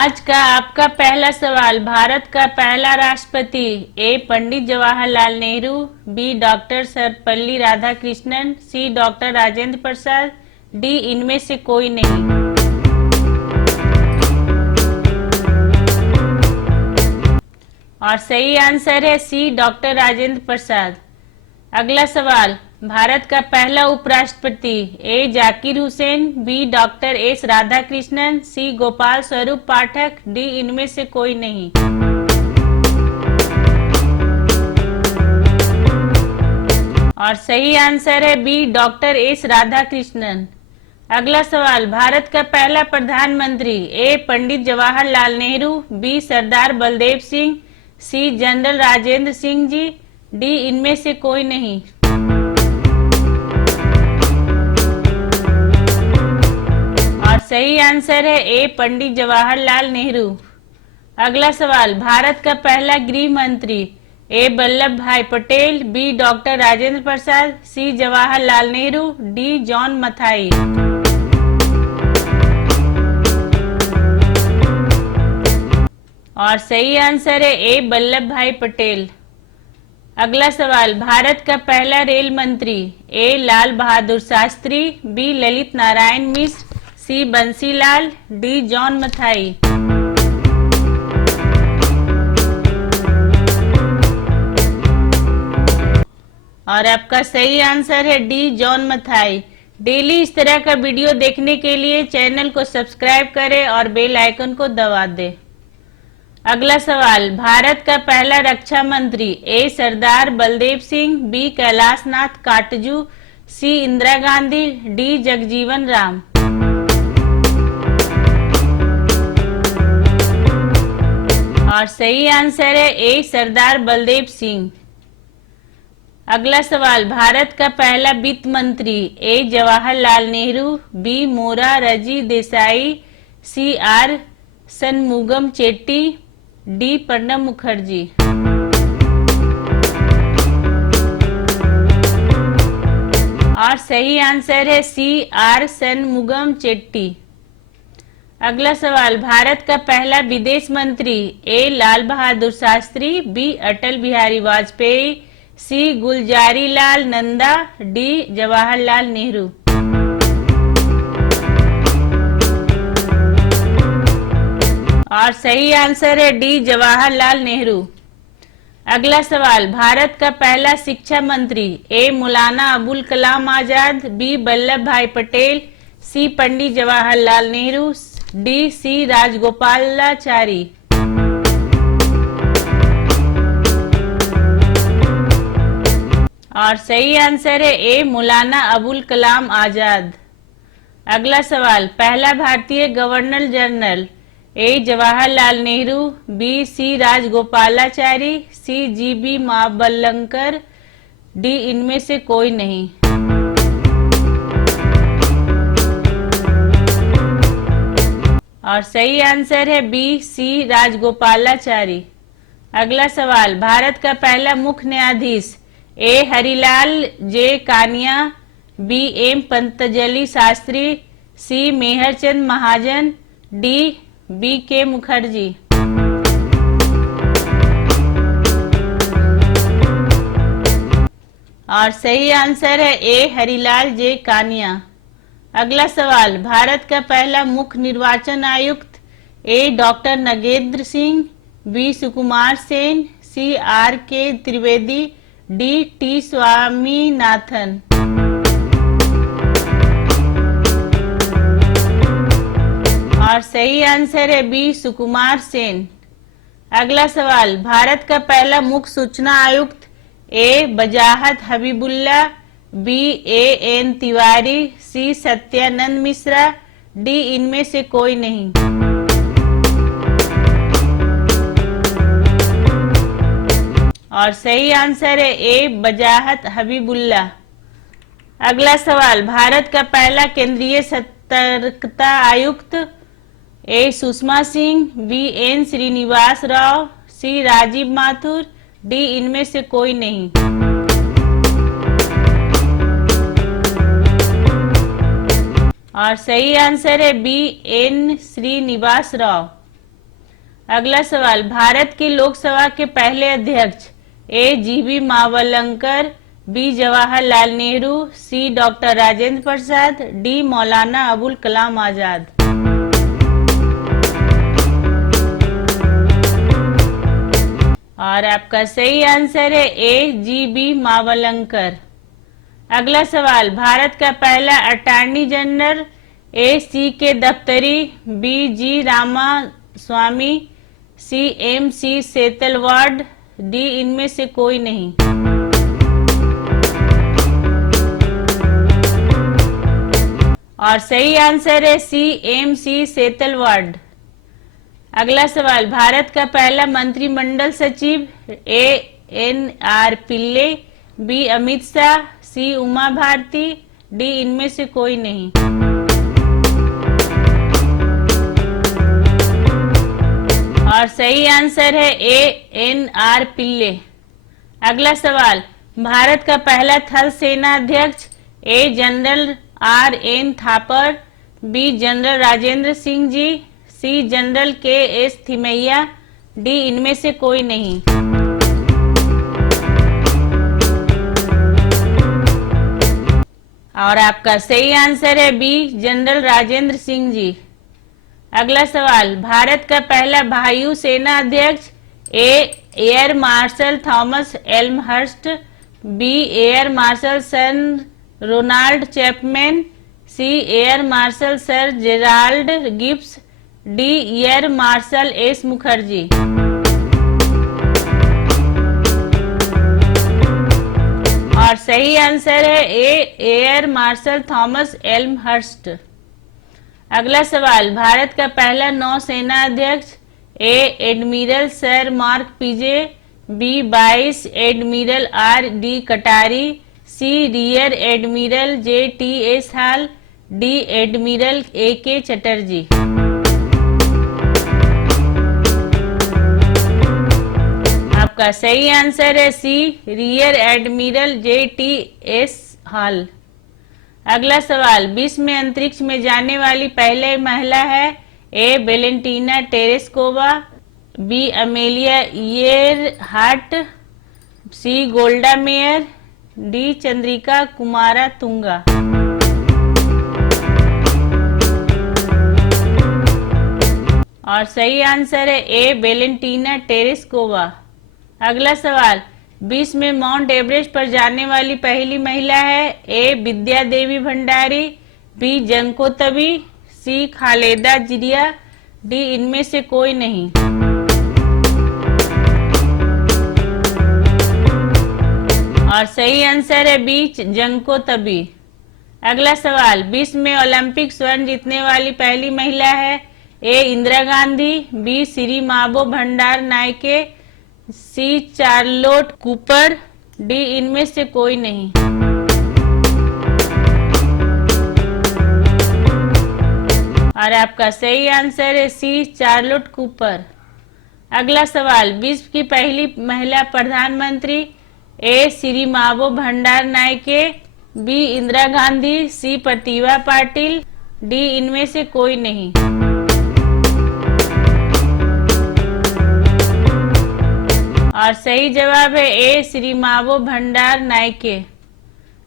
आज का आपका पहला सवाल, भारत का पहला राष्ट्रपति ए पंडित जवाहरलाल नेहरू, बी डॉक्टर सर्वपल्ली राधाकृष्णन, सी डॉक्टर राजेंद्र प्रसाद, डी इनमें से कोई नहीं। और सही आंसर है सी डॉक्टर राजेंद्र प्रसाद। अगला सवाल, भारत का पहला उपराष्ट्रपति A Zakir Hussain, B doctor S Radhakrishnan, C Gopal Swarup Pathak, D इनमें से कोई नहीं। और सही आंसर है बी डॉक्टर एस राधाकृष्णन। अगला सवाल, भारत का पहला प्रधानमंत्री ए पंडित जवाहरलाल नेहरू, बी सरदार बलदेव सिंह, सी जनरल राजेंद्र सिंह जी, डी इनमें से कोई नहीं। और सही आंसर है ए पंडित जवाहरलाल नेहरू। अगला सवाल, भारत का पहला गृह मंत्री ए वल्लभ भाई पटेल, बी डॉक्टर राजेंद्र प्रसाद, सी जवाहरलाल नेहरू, डी जॉन मथाई। और सही आंसर है ए वल्लभ भाई पटेल। अगला सवाल, भारत का पहला रेल मंत्री ए लाल बहादुर शास्त्री, बी ललित नारायण मिश्र, सी बंसीलाल, डी जॉन मथाई। और आपका सही आंसर है डी जॉन मथाई। डेली इस तरह का वीडियो देखने के लिए चैनल को सब्सक्राइब करें और बेल आइकन को दबा दें। अगला सवाल, भारत का पहला रक्षा मंत्री ए सरदार बलदेव सिंह, बी कैलाशनाथ काटजू, सी इंदिरा गांधी, डी जगजीवन राम। और सही आंसर है ए सरदार बलदेव सिंह। अगला सवाल, भारत का पहला वित्त मंत्री A Jawaharlal Nehru, B Morarji Desai, C R Shanmukham Chetty, D Pranab Mukherjee. और सही आंसर है सी आर सनमुगम चेट्टी। अगला सवाल, भारत का पहला विदेश मंत्री ए लाल बहादुर शास्त्री, बी अटल बिहारी वाजपेयी, सी गुलजारी लाल नंदा, डी जवाहरलाल नेहरू। और सही आंसर है डी जवाहरलाल नेहरू। अगला सवाल, भारत का पहला शिक्षा मंत्री ए मौलाना अबुल कलाम आजाद, बी वल्लभ भाई पटेल, सी पंडित जवाहरलाल नेहरू, डी सी राजगोपालाचारी। और सही आंसर है ए मौलाना अबुल कलाम आजाद। अगला सवाल, पहला भारतीय governor general A Jawaharlal Nehru, B C Rajagopalachari, C G B Mavalankar, D इनमें से कोई नहीं। और सही आंसर है बी सी राजगोपालाचारी। अगला सवाल, भारत का पहला मुख्य न्यायाधीश ए हरिलाल जे कानिया, बी एम पंतजलि शास्त्री, सी मेहरचंद महाजन, डी बी के मुखर्जी। और सही आंसर है ए हरिलाल जे कानिया। अगला सवाल, भारत का पहला मुख्य निर्वाचन आयुक्त ए doctor Nagendra Singh, B Sukumar Sen, C R के त्रिवेदी, डी टी स्वामीनाथन। और सही आंसर है बी सुकुमार सेन। अगला सवाल, भारत का पहला मुख्य सूचना आयुक्त ए बजाहत Habibullah, B A N Tiwari, C Satyanand Mishra, D इनमें से कोई नहीं। और सही आंसर है ए बजाहत हबीबुल्ला। अगला सवाल, भारत का पहला केंद्रीय सतर्कता आयुक्त ए सुषमा सिंह, बी एन श्रीनिवास राव, सी राजीव माथुर, डी इनमें से कोई नहीं। और सही आंसर है बी एन श्रीनिवास राव। अगला सवाल, भारत की लोकसभा के पहले अध्यक्ष ए जीबी मावलंकर, बी जवाहरलाल नेहरू, सी डॉक्टर राजेंद्र प्रसाद, डी मौलाना अबुल कलाम आजाद। और आपका सही आंसर है ए जीबी मावलंकर। अगला सवाल, भारत का पहला अटॉर्नी जनरल ए सी के दफ्तरी, बी जी रामा स्वामी, सी एम सी सेतलवाड, डी इनमें से कोई नहीं। और सही आंसर है सी एम सी सेतलवाड। अगला सवाल, भारत का पहला मंत्रिमंडल सचिव A N R Pillai, B Amit Shah, C Uma Bharti, D इनमें से कोई नहीं। और सही आंसर है ए एन आर पिल्ले। अगला सवाल, भारत का पहला थल सेना अध्यक्ष A general R N Thapar, B general Rajendra Singh ji, C general K S Thimayya, D इनमें से कोई नहीं। और आपका सही आंसर है बी जनरल राजेंद्र सिंह जी। अगला सवाल, भारत का पहला वायु सेना अध्यक्ष A air marshal Thomas Elmhirst, B air marshal sir Ronald Chapman, C air marshal sir Gerald Gibbs, D air marshal S Mukherjee. और सही आंसर है A air marshal Thomas Elmhirst. अगला सवाल, भारत का पहला नौसेना अध्यक्ष A admiral sir Mark Pizey, B vice admiral R D Katari, C rear admiral J T S Hall, D admiral A K Chatterji. आपका सही आंसर है C rear admiral J T S Hall. अगला सवाल, विश्व में अंतरिक्ष में जाने वाली पहले महिला है A Valentina Tereshkova, B Amelia Earhart, C Golda Meir, D Chandrika Kumaratunga. और सही आंसर है ए वेलेंटीना टेरेस्कोवा। अगला सवाल, विश्व में माउंट एवरेस्ट पर जाने वाली पहली महिला है ए विद्या देवी भंडारी, बी जंको तबी, सी खालेदा जिरिया, डी इनमें से कोई नहीं। और सही आंसर है बी जंको तबी। अगला सवाल, विश्व में ओलंपिक स्वर्ण जीतने वाली पहली महिला है ए इंदिरा गांधी, बी श्री माबो भंडार नायके, सी चार्लोट कूपर, डी इनमें से कोई नहीं। और आपका सही आंसर है सी चार्लोट कूपर। अगला सवाल, विश्व की पहली महिला प्रधानमंत्री ए श्री माबो भंडार नायके, बी इंदिरा गांधी, सी प्रतिभा पाटिल, डी इनमें से कोई नहीं। और सही जवाब है ए श्री मावो भंडार नायके।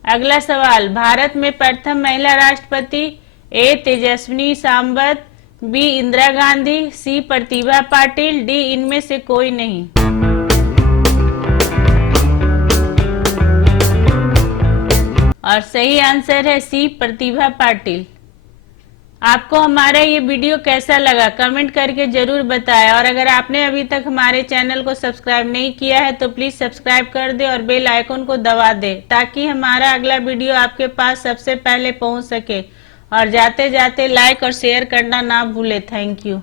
अगला सवाल, भारत में प्रथम महिला राष्ट्रपति ए तेजस्विनी सांबत, बी इंदिरा गांधी, सी प्रतिभा पाटिल, डी इनमें से कोई नहीं। और सही आंसर है सी प्रतिभा पाटिल। आपको हमारा ये वीडियो कैसा लगा कमेंट करके जरूर बताएं, और अगर आपने अभी तक हमारे चैनल को सब्सक्राइब नहीं किया है तो प्लीज सब्सक्राइब कर दे और बेल आइकन को दबा दे ताकि हमारा अगला वीडियो आपके पास सबसे पहले पहुंच सके। और जाते जाते लाइक और शेयर करना ना भूले। Thank you.